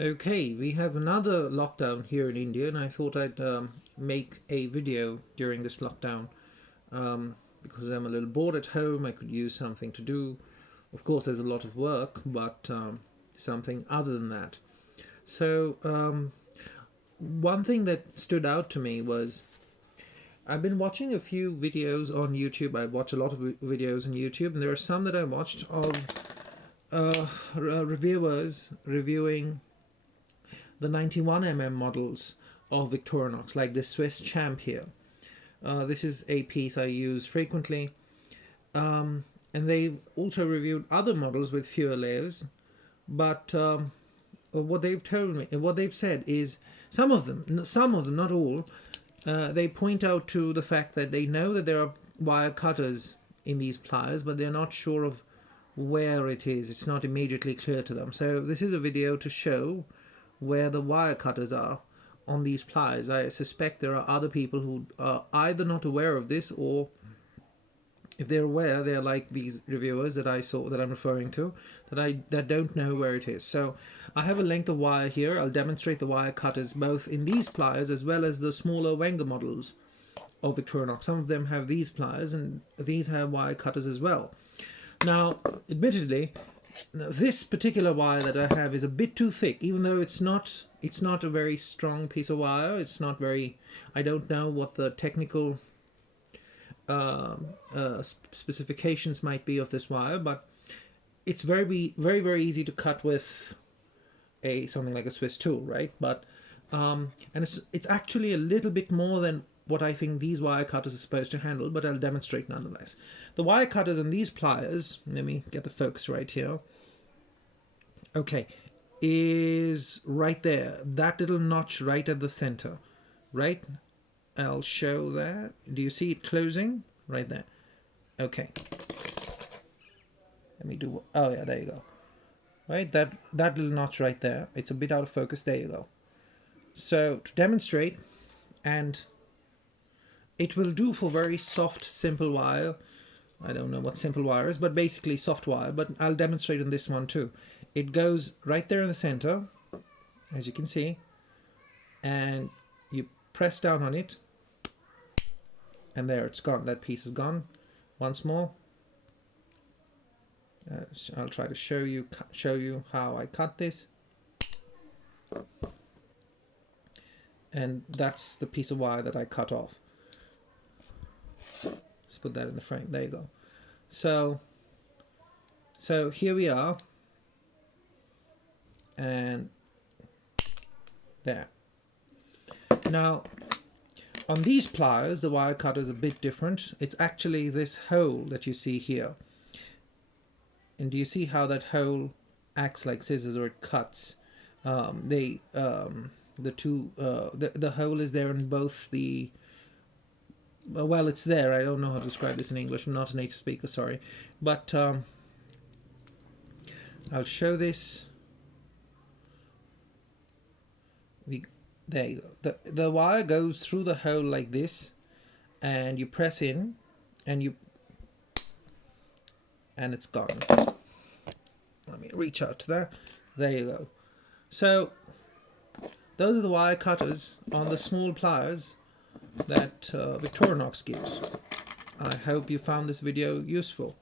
Okay, we have another lockdown here in India, and I thought I'd make a video during this lockdown because I'm a little bored at home. I could use something to do. Of course, there's a lot of work, but something other than that. So, one thing that stood out to me was I've been watching a few videos on YouTube. I watch a lot of videos on YouTube, and there are some that I watched of reviewers reviewing the 91mm models of Victorinox, like the Swiss Champ here. This is a piece I use frequently, and they've also reviewed other models with fewer layers. But what they've told me, what they've said is some of them, not all, they point out to the fact that they know that there are wire cutters in these pliers, but they're not sure of where it is. It's not immediately clear to them. So this is a video to show where the wire cutters are on these pliers. I suspect there are other people who are either not aware of this, or if they're aware, they're like these reviewers that I saw, that I'm referring to, that don't know where it is. So I have a length of wire here. I'll demonstrate the wire cutters both in these pliers as well as the smaller Wenger models of Victorinox. Some of them have these pliers, and these have wire cutters as well. Now, admittedly, this particular wire that I have is a bit too thick, even though it's not a very strong piece of wire. It's not very, I don't know what the technical specifications might be of this wire, but it's very easy to cut with something like a Swiss tool, right? But and it's actually a little bit more than what I think these wire cutters are supposed to handle, but I'll demonstrate nonetheless. The wire cutters and these pliers, let me get the focus right here. Okay, is right there. That little notch right at the center, right? I'll show that. Do you see it closing? Right there. Okay. Let me do, oh yeah, there you go. Right, that little notch right there. It's a bit out of focus. There you go. So to demonstrate, and it will do for very soft, simple wire. I don't know what simple wire is, but basically soft wire. But I'll demonstrate on this one too. It goes right there in the center, as you can see, and you press down on it, and there it's gone. That piece is gone. Once more. I'll try to show you how I cut this. And that's the piece of wire that I cut off. Let's put that in the frame. There you go. So here we are. And there. Now, on these pliers, the wire cutter is a bit different. It's actually this hole that you see here. And do you see how that hole acts like scissors, or it cuts? The hole is there in both the, well, it's there. I don't know how to describe this in English. I'm not a native speaker, sorry. But I'll show this. There you go. The wire goes through the hole like this, and you press in, and it's gone. Let me reach out to that. There you go. So those are the wire cutters on the small pliers that Victorinox gives. I hope you found this video useful.